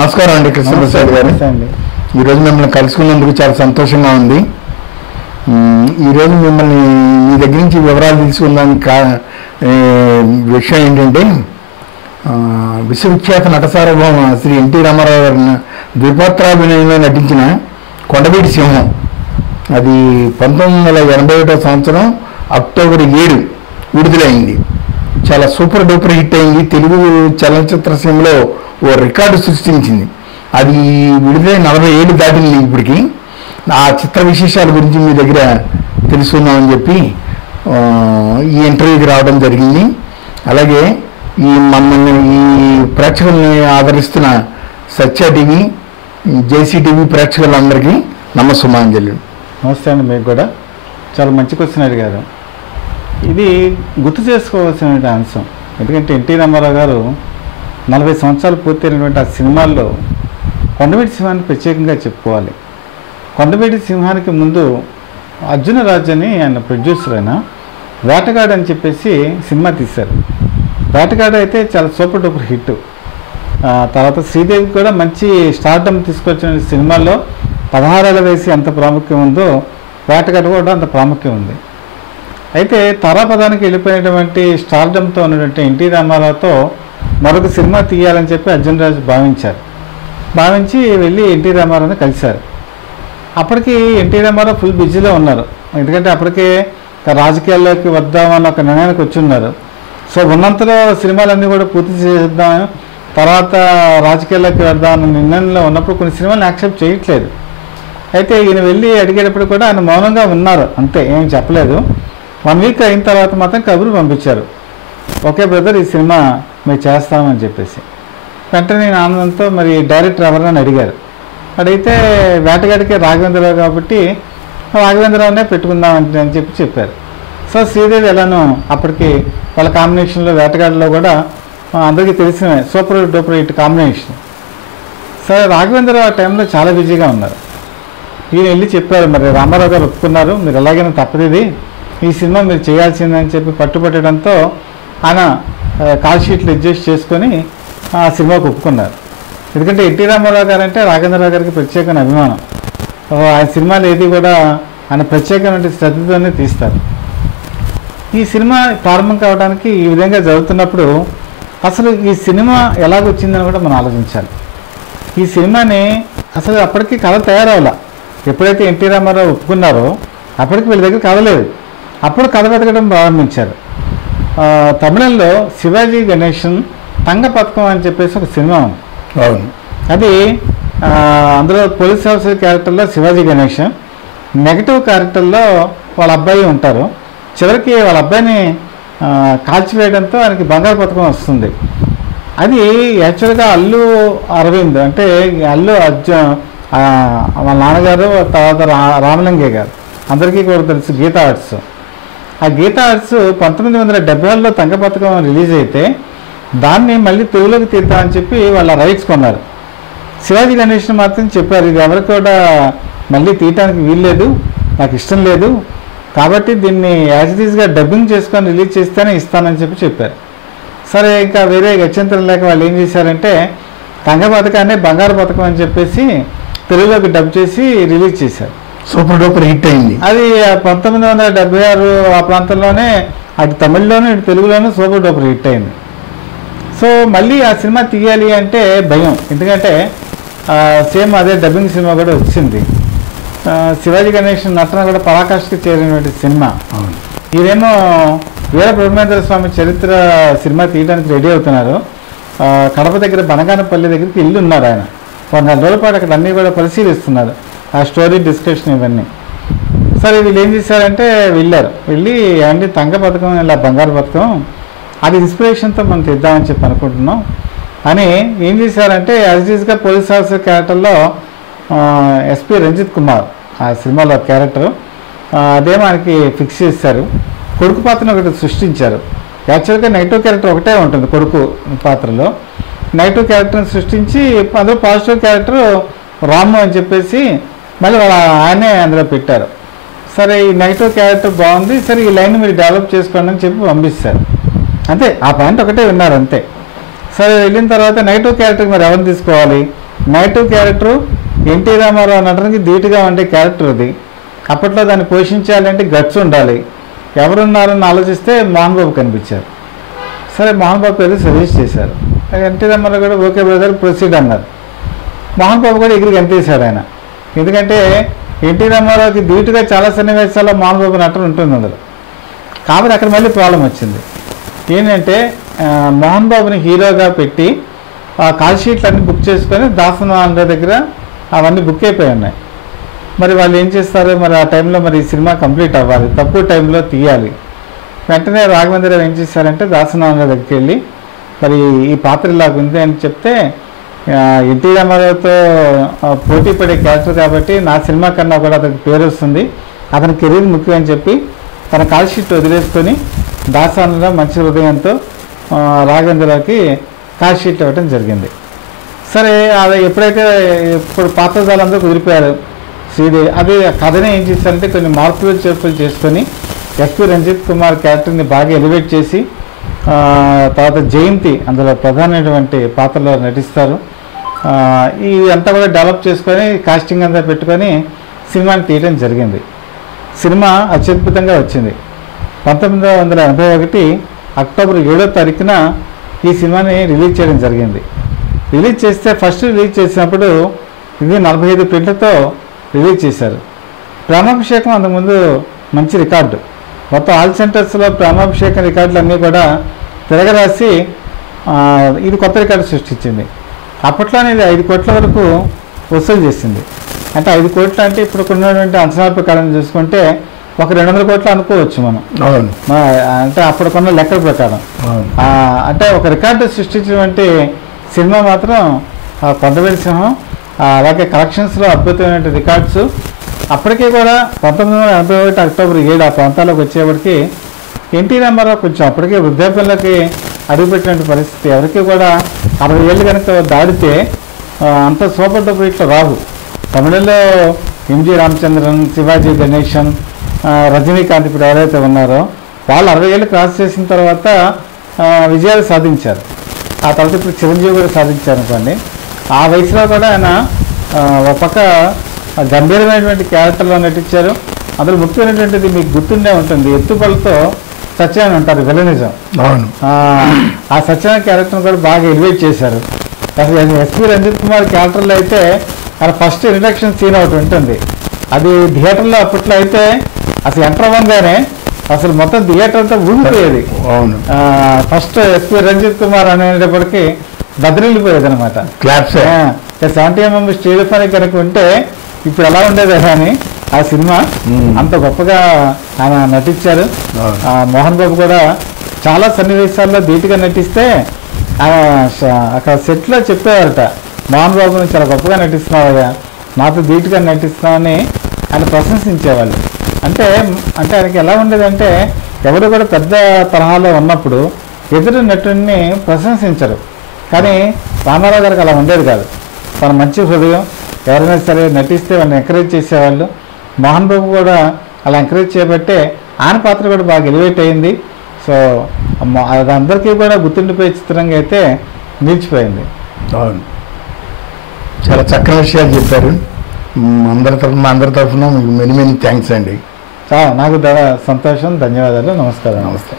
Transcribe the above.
నమస్కారం అండి కృష్ణప్రసాద్ గారు. ఈరోజు మిమ్మల్ని కలుసుకున్నందుకు చాలా సంతోషంగా ఉంది. ఈరోజు మిమ్మల్ని మీ దగ్గర నుంచి వివరాలు తీసుకున్నానికి విషయం ఏంటంటే, విశ్వవిఖ్యాత నట సార్వభౌమ శ్రీ ఎన్టీ రామారావు గారి ద్విపాత్రాభినయంలో నటించిన కొండవీటి సింహం అది 1981 సంవత్సరం అక్టోబర్ 7 విడుదలైంది. చాలా సూపర్ డూపర్ హిట్ అయింది. తెలుగు చలనచిత్ర సీమలో ఓ రికార్డు సృష్టించింది. అది విడుదలై 40 ఏళ్ళు దాటింది ఇప్పటికి. ఆ చిత్ర విశేషాల గురించి మీ దగ్గర తెలుసుకుందామని చెప్పి ఈ ఇంటర్వ్యూకి రావడం జరిగింది. అలాగే మమ్మల్ని ఈ ప్రేక్షకుల్ని ఆదరిస్తున్న సత్య టీవీ, జేసీ టీవీ ప్రేక్షకులందరికీ నమస్సుమాంజలి. నమస్తే అండి. మీకు కూడా చాలా మంచి క్వశ్చన్ అడిగారు. ఇది గుర్తు చేసుకోవాల్సిన అంశం. ఎందుకంటే ఎన్టీ రామారావు గారు 40 సంవత్సరాలు పూర్తయినటువంటి ఆ సినిమాల్లో కొండవీటి సింహాన్ని ప్రత్యేకంగా చెప్పుకోవాలి. కొండవీటి సింహానికి ముందు అర్జునరాజు అని ఆయన ప్రొడ్యూసర్ అయిన వేటగాడు అని చెప్పేసి సినిమా తీశారు. వేటగాడు అయితే చాలా సూపర్ డూపర్ హిట్. తర్వాత శ్రీదేవి కూడా మంచి స్టార్డమ్ తీసుకొచ్చిన సినిమాల్లో 16 వయసు ఎంత ప్రాముఖ్యం ఉందో వేటగాడు కూడా అంత ప్రాముఖ్యం ఉంది. అయితే తారాపదానికి వెళ్ళిపోయినటువంటి స్టార్డమ్తో ఉన్నటువంటి ఎన్టీ రామారావుతో మరొక సినిమా తీయాలని చెప్పి అర్జునరాజు భావించి వెళ్ళి ఎన్టీ రామారావుని కలిశారు. అప్పటికి ఎన్టీ రామారావు ఫుల్ బిజీలో ఉన్నారు. ఎందుకంటే అప్పటికే రాజకీయాల్లోకి వద్దామని ఒక నిర్ణయానికి వచ్చి ఉన్నారు. సో ఉన్నంతలో సినిమాలన్నీ కూడా పూర్తి చేద్దాం, తర్వాత రాజకీయాల్లోకి వెళ్దామన్న నిర్ణయంలో ఉన్నప్పుడు కొన్ని సినిమాలు యాక్సెప్ట్ చేయట్లేదు. అయితే ఈయన వెళ్ళి అడిగేటప్పుడు కూడా ఆయన మౌనంగా ఉన్నారు, అంతే, ఏం చెప్పలేదు. 1 వీక్ అయిన తర్వాత మాత్రం కబురు పంపించారు, ఓకే బ్రదర్ ఈ సినిమా మీరు చేస్తామని చెప్పేసి. వెంటనే నేను ఆనందంతో మరి డైరెక్టర్ ఎవరని అడిగారు. అడిగితే వేటగాడికి రాఘవేంద్రరావు కాబట్టి రాఘవేంద్రరావునే పెట్టుకుందామని చెప్పారు. సో శ్రీదేవి ఎలానో అప్పటికి వాళ్ళ కాంబినేషన్లో వేటగాడిలో కూడా అందరికీ తెలిసిన సూపర్ డూపర్ హిట్ కాంబినేషన్. సరే రాఘవేంద్రరావు ఆ టైంలో చాలా బిజీగా ఉన్నారు. ఈయన వెళ్ళి చెప్పారు, మరి రామారావు గారు ఒప్పుకున్నారు, మీరు ఎలాగైనా తప్పది, ఈ సినిమా మీరు చేయాల్సిందని చెప్పి పట్టుబట్టడంతో ఆయన కాల్ షీట్లు అడ్జస్ట్ చేసుకొని ఆ సినిమాకు ఒప్పుకున్నారు. ఎందుకంటే ఎన్టీ రామారావు గారు అంటే రాఘవేంద్రరావు గారికి ప్రత్యేకమైన అభిమానం. ఆయన సినిమాలు ఏది కూడా ఆయన ప్రత్యేకమైన శ్రద్ధతోనే తీస్తారు. ఈ సినిమా ప్రారంభం కావడానికి ఈ విధంగా జరుగుతున్నప్పుడు అసలు ఈ సినిమా ఎలాగొచ్చిందని కూడా మనం ఆలోచించాలి. ఈ సినిమాని అసలు అప్పటికి కథ తయారవ్వాల. ఎప్పుడైతే ఎన్టీ రామారావు ఒప్పుకున్నారో అప్పటికి వీళ్ళ దగ్గర కథ లేదు. అప్పుడు కథ వెతకడం ప్రారంభించారు. తమిళంలో శివాజీ గణేషన్ తంగ పథకం అని చెప్పేసి ఒక సినిమా ఉంది. అవును, అది అందులో పోలీస్ ఆఫీసర్ క్యారెక్టర్లో శివాజీ గణేషన్, నెగటివ్ క్యారెక్టర్లో వాళ్ళ అబ్బాయి ఉంటారు. చివరికి వాళ్ళ అబ్బాయిని కాల్చివేయడంతో ఆయనకి బంగారు పథకం వస్తుంది. అది యాక్చువల్గా అల్లు అరవింద్ అంటే అల్లు వాళ్ళ నాన్నగారు, తర్వాత రామలింగయ్య గారు అందరికీ కూడా తెలుసు గీతా ఆర్ట్స్. ఆ గీతా ఆర్ట్స్ 1970లో తంగ పథకం రిలీజ్ అయితే దాన్ని మళ్ళీ తెలుగులోకి తీద్దామని చెప్పి వాళ్ళ రైట్స్ కొన్నారు. శివాజీ గణేషన్ మాత్రం చెప్పారు, ఇది ఎవరికి కూడా మళ్ళీ తీయటానికి వీల్లేదు, నాకు ఇష్టం లేదు, కాబట్టి దీన్ని యాజ్ ఇట్ ఈస్గా డబ్బింగ్ చేసుకొని రిలీజ్ చేస్తేనే ఇస్తానని చెప్పారు. సరే ఇంకా వేరే గత్యంతరం లేక వాళ్ళు ఏం చేశారంటే తంగ పథకాన్ని బంగారు పథకం అని చెప్పేసి తెలుగులోకి డబ్ చేసి రిలీజ్ చేశారు. సూపర్ డూపర్ హిట్ అయింది. అది 1976 ఆ ప్రాంతంలోనే అటు తమిళ్లోనూ ఇటు తెలుగులోనూ సూపర్ డూపర్ హిట్ అయింది. సో మళ్ళీ ఆ సినిమా తీయాలి అంటే భయం, ఎందుకంటే సేమ్ అదే డబ్బింగ్ సినిమా కూడా వచ్చింది. శివాజీ గణేషన్ నటన కూడా పరాకాష్ఠకి చేరినటువంటి సినిమా. ఇదేమో వీర బ్రహ్మేంద్ర స్వామి చరిత్ర సినిమా తీయడానికి రెడీ అవుతున్నారు. కడప దగ్గర బనగానపల్లి దగ్గరికి ఇల్లు ఉన్నారు ఆయన. 4 రోజుల పాటు అక్కడ అన్నీ కూడా పరిశీలిస్తున్నారు, ఆ స్టోరీ డిస్కషన్ ఇవన్నీ. సరే వీళ్ళు ఏం చేశారంటే వెళ్ళి ఏమండి తంగ పథకం ఇలా బంగారు పథకం అది ఇన్స్పిరేషన్తో మనం తీద్దామని చెప్పి అనుకుంటున్నాం అని ఏం చేశారంటే యాజ్ ఈజ్గా పోలీస్ ఆఫీసర్ క్యారెక్టర్లో ఎస్పీ రంజిత్ కుమార్ ఆ సినిమాలో క్యారెక్టర్ అదే మనకి ఫిక్స్ చేశారు. కొడుకు పాత్రను ఒకటి సృష్టించారు. యాక్చువల్గా నెగిటివ్ క్యారెక్టర్ ఒకటే ఉంటుంది కొడుకు పాత్రలో. నెగిటివ్ క్యారెక్టర్ని సృష్టించి అందులో పాజిటివ్ క్యారెక్టర్ రాము అని చెప్పేసి మళ్ళీ ఆయనే అందులో పెట్టారు. సరే ఈ నెగిటివ్ క్యారెక్టర్ బాగుంది, సరే ఈ లైన్ మీరు డెవలప్ చేసుకోండి అని చెప్పి పంపిస్తారు. అంతే, ఆ పాయింట్ ఒకటే విన్నారు అంతే. సరే వెళ్ళిన తర్వాత నెగిటివ్ క్యారెక్టర్ మరి ఎవరిని తీసుకోవాలి, నెగటివ్ క్యారెక్టరు ఎన్టీ రామారావు నటనకి ధీటుగా ఉండే క్యారెక్టర్ అది. అప్పట్లో దాన్ని పోషించాలంటే గట్స్ ఉండాలి. ఎవరున్నారని ఆలోచిస్తే మోహన్ బాబు కనిపించారు. సరే మోహన్ బాబు ఏదో సజెస్ట్ చేశారు. ఎన్టీ రామారావు కూడా ఓకే బ్రదర్ ప్రొసీడ్ అన్నారు. మోహన్ బాబు కూడా ఎగిరికి ఎంతేశాడు ఆయన. ఎందుకంటే ఎన్టీ రామారావుకి ధీటుగా చాలా సన్నివేశాల్లో మోహన్ బాబు నటన ఉంటుంది అందులో. కాబట్టి అక్కడ మళ్ళీ ప్రాబ్లం వచ్చింది. ఏంటంటే మోహన్ బాబుని హీరోగా పెట్టి ఆ కాల్ షీట్లు అన్నీ బుక్ చేసుకొని దాసనారాయణ దగ్గర అవన్నీ బుక్ అయిపోయి ఉన్నాయి. మరి వాళ్ళు ఏం చేస్తారు, మరి ఆ టైంలో మరి ఈ సినిమా కంప్లీట్ అవ్వాలి, తక్కువ టైంలో తీయాలి. వెంటనే రాఘవేంద్రరావు ఏం చేశారంటే దాసనారాయణ దగ్గరికి వెళ్ళి మరి ఈ పాత్ర ఇలాగ ఉంది అని చెప్తే ఎన్టీ రామారావుతో పోటీ పడే క్యారెక్టర్ కాబట్టి నా సినిమా కన్నా కూడా అతనికి పేరు వస్తుంది, అతని కెరీర్ ముఖ్యం అని చెప్పి తన కాల్ షీట్ వదిలేసుకొని దాసనారాయణ మంచి హృదయంతో రాఘవేంద్రరావుకి కాల్ షీట్ ఇవ్వడం జరిగింది. సరే అది ఎప్పుడైతే ఇప్పుడు పాత్రధారులందరూ కుదిరిపోయారు శ్రీదేవి, అది కథనే ఏం చేశారంటే కొన్ని మార్పులు చేర్పులు చేసుకొని ఎస్పి రంజిత్ కుమార్ క్యారెక్టర్ని బాగా ఎలివేట్ చేసి తర్వాత జయంతి అందులో ప్రధానమైనటువంటి పాత్రలో నటిస్తారు. ఇదంతా కూడా డెవలప్ చేసుకొని కాస్టింగ్ అంతా పెట్టుకొని సినిమాని తీయడం జరిగింది. సినిమా అత్యద్భుతంగా వచ్చింది. 1981 అక్టోబర్ 7వ తారీఖున ఈ సినిమాని రిలీజ్ చేయడం జరిగింది. రిలీజ్ చేస్తే ఫస్ట్ రిలీజ్ చేసినప్పుడు ఇది 45 ప్రింట్లతో రిలీజ్ చేశారు. ప్రేమాభిషేకం అంతకుముందు మంచి రికార్డు, మొత్తం ఆల్ సెంటర్స్లో ప్రేమాభిషేకం రికార్డులు అన్నీ కూడా తిరగరాసి ఇది కొత్త రికార్డు సృష్టించింది. అప్పట్లోనే ఇది 5 కోట్ల వరకు వసూలు చేసింది. అంటే 5 కోట్లు అంటే ఇప్పుడు ఉన్నటువంటి అంచనాల ప్రకారం చూసుకుంటే ఒక 200 కోట్లు అనుకోవచ్చు మనం. అంటే అప్పటికున్న లెక్కల ప్రకారం అంటే ఒక రికార్డు సృష్టించినటువంటి సినిమా మాత్రం కొండవీటి సింహం. అలాగే కలెక్షన్స్లో అద్భుతమైన రికార్డ్స్. అప్పటికే కూడా 1981 అక్టోబర్ 7 ఆ ప్రాంతాలకు వచ్చేప్పటికి ఎన్టీ రామారావు కొంచెం అప్పటికే వృద్ధాప్యంలోకి అడుగుపెట్టిన పరిస్థితి. ఎవరికి కూడా 60 ఏళ్ళు కనుక దాడితే అంత సూపర్ డూపర్ ఇట్లా రావు. తమిళంలో ఎంజి రామచంద్రన్, శివాజీ గణేశన్, రజనీకాంత్ ఇప్పుడు ఎవరైతే ఉన్నారో వాళ్ళు 60 ఏళ్ళు క్రాస్ చేసిన తర్వాత విజయాలు సాధించారు. ఆ తర్వాత ఇప్పుడు చిరంజీవి కూడా సాధించారు అనుకోండి. ఆ వయసులో కూడా ఆయన ఒక పక్క గంభీరమైనటువంటి క్యారెక్టర్లో నటించారు. అందులో ముఖ్యమైనటువంటిది మీకు గుర్తుండే ఉంటుంది, ఎత్తుపళ్ళతో సత్యనారాయణ ఉంటారు, విలనిజం. ఆ సత్యనారాయణ క్యారెక్టర్ని కూడా బాగా ఎలివేట్ చేశారు. అసలు ఎస్పి రంజిత్ కుమార్ క్యారెక్టర్లో అయితే ఆయన ఫస్ట్ ఇంట్రడక్షన్ సీన్ ఒకటి ఉంటుంది. అది థియేటర్లో అప్పట్లో అయితే అసలు ఎంటర్ అవ్వగానే అసలు మొత్తం థియేటర్ అంతా ఊగిపోయేది. ఫస్ట్ ఎస్పి రంజిత్ కుమార్ అనేటప్పటికీ బదిలిపోయేది అనమాట. 70mm స్టేజ్ పని కనుక ఉంటే ఇప్పుడు ఎలా ఉండేది అని ఆ సినిమా అంత గొప్పగా ఆయన నటించారు. మోహన్ బాబు కూడా చాలా సన్నివేశాల్లో ధీటుగా నటిస్తే అక్కడ సెట్లో చెప్పేవారట, మోహన్ బాబుని చాలా గొప్పగా నటిస్తున్నావా, నాతో ధీటుగా నటిస్తున్నామని ఆయన ప్రశంసించేవాళ్ళు. అంటే ఆయనకి ఎలా ఉండేదంటే ఎవరు కూడా పెద్ద తరహాలో ఉన్నప్పుడు ఎదురు నటుడిని ప్రశంసించరు. కానీ రామారావు గారికి అలా ఉండేది కాదు. తన మంచి హృదయం, ఎవరైనా సరే నటిస్తే వాళ్ళని ఎంకరేజ్ చేసేవాళ్ళు. మోహన్ బాబు కూడా అలా ఎంకరేజ్ చేయబట్టే ఆయన పాత్ర కూడా బాగా ఎలివేట్ అయింది. సో అది అందరికీ కూడా గుర్తుండిపోయే చిత్రంగా అయితే నిలిచిపోయింది. అవును, చాలా చక్కని విషయాలు చెప్పారు. మా అందరి తరఫున మీకు మెనీ థ్యాంక్స్ అండి. నాకు సంతోషం, ధన్యవాదాలు, నమస్కారం. నమస్తే.